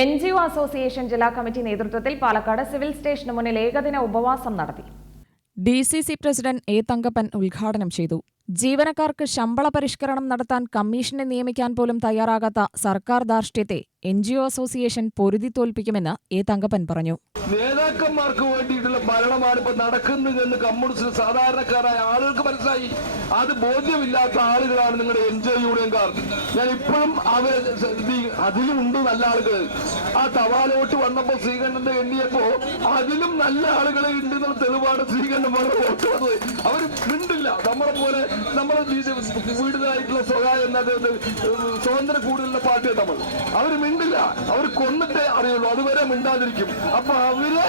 N G O association ജില്ലാ കമ്മിറ്റി നേതൃത്വത്തിൽ പാലക്കാട് സിവിൽ സ്റ്റേഷന് മുന്നിൽ ഏകദിന ഉപവാസം നടത്തി. D C C president A Thankappan ഉദ്ഘാടനം ചെയ്തു. ജീവനക്കാർക്ക് ശമ്പള പരിഷ്കരണം നടത്താൻ കമ്മീഷനെ നിയമിക്കാൻ പോലും തയ്യാറാകാത്ത സർക്കാർ ധാർഷ്ട്യത്തെ എൻ ജി ഒ അസോസിയേഷൻ പൊരുതി തോൽപ്പിക്കുമെന്ന് എ തങ്കപ്പൻ പറഞ്ഞു. നേതാക്കന്മാർക്ക് വേണ്ടിയിട്ടുള്ള ഭരണമാണ് ഇപ്പൊ നടക്കുന്നത് എന്ന് കമ്മ്യൂണിസ്റ്റ് സാധാരണക്കാരായ ആളുകൾക്ക് മനസ്സിലായി. അത് ബോധ്യമില്ലാത്ത ആളുകളാണ് നിങ്ങളുടെ എൻ ജെ യൂണിയൻകാർ. ഞാൻ ഇപ്പോഴും അതിലും ഉണ്ട് നല്ല ആളുകൾ. ആ തവാലോട്ട് വന്നപ്പോ ശ്രീകണ്ഠന്റെ എണ്ണിയപ്പോ അതിലും നല്ല ആളുകളെ ഉണ്ട് എന്നുള്ള തെളിവാണ് ശ്രീകണ്ഠൻ വളരെ വോട്ട് വന്നത്. അവർ മിണ്ടില്ല. നമ്മളെ പോലെ നമ്മളെ വീടിനായിട്ടുള്ള സ്വകാര്യ സ്വതന്ത്ര കൂടുതലുള്ള പാർട്ടിയാണ് നമ്മൾ അവർ മിണ്ടില്ല. അവർ കൊന്നിട്ടേ അറിയുള്ളൂ. അതുവരെ മിണ്ടാതിരിക്കും. അപ്പൊ അവരെ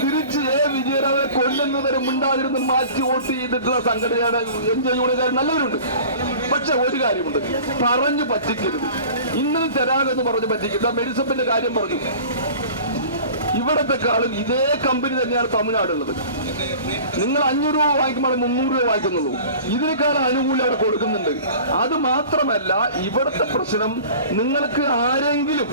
തിരിച്ച് ഏ വിജയരാവെ കൊല്ലുന്നവരെ മിണ്ടാതിരുന്ന് മാറ്റി വോട്ട് ചെയ്തിട്ടുള്ള സംഘടനയാണ് എൻ ജെ യൂണിയൻകാർ നല്ലവരുണ്ട്. പക്ഷെ ഒരു കാര്യമുണ്ട്. പറഞ്ഞു പറ്റിക്കരുത്. ഇന്നലെ തരാമെന്ന് പറഞ്ഞു പറ്റിക്കരുത്. മെഡിസപ്പിന്റെ കാര്യം പറഞ്ഞു. ഇവിടത്തെ കാളും ഇതേ കമ്പനി തന്നെയാണ് തമിഴ്നാടുള്ളത്. നിങ്ങൾ അഞ്ഞൂറ് രൂപ വാങ്ങിക്കുമ്പോൾ മുന്നൂറ് രൂപ വാങ്ങിക്കുന്നുള്ളൂ. ഇതിനേക്കാൾ ആനുകൂല്യം അവിടെ കൊടുക്കുന്നുണ്ട്. അത് മാത്രമല്ല ഇവിടുത്തെ പ്രശ്നം നിങ്ങൾക്ക് ആരെങ്കിലും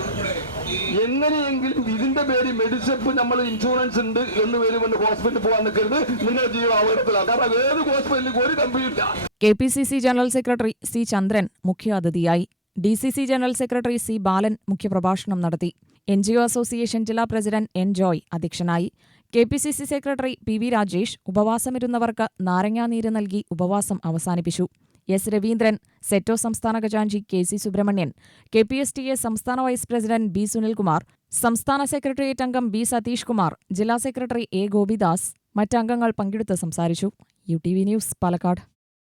എങ്ങനെയെങ്കിലും ഇതിന്റെ പേര് മെഡിസെപ്പ് നമ്മൾ ഇൻഷുറൻസ് ഉണ്ട് എന്ന് വരുമ്പോൾ ഹോസ്പിറ്റലിൽ പോകാൻ നിൽക്കരുത് നിങ്ങളുടെ ജീവൻ അപകടത്തിലാണ് കാരണം ഏത് ഹോസ്പിറ്റലിൽ ഒരു computer K P C C general secretary C Chandran മുഖ്യാതിഥിയായി. D C C general secretary C Balan മുഖ്യപ്രഭാഷണം നടത്തി. എൻ ജി ഒ അസോസിയേഷൻ ജില്ലാ പ്രസിഡന്റ് എൻ ജോയ് അധ്യക്ഷനായി. K P C C secretary P V Rajesh ഉപവാസമിരുന്നവർക്ക് നാരങ്ങാനീര് നൽകി ഉപവാസം അവസാനിപ്പിച്ചു. എസ് രവീന്ദ്രൻ സെറ്റോ സംസ്ഥാന ഖജാൻജി K C Subramanian K P S T A സംസ്ഥാന വൈസ് പ്രസിഡന്റ് ബി സുനിൽകുമാർ സംസ്ഥാന സെക്രട്ടേറിയറ്റ് അംഗം ബി സതീഷ് കുമാർ ജില്ലാ സെക്രട്ടറി എ ഗോപിദാസ് മറ്റംഗങ്ങൾ പങ്കെടുത്ത് സംസാരിച്ചു. U T V news Palakkad.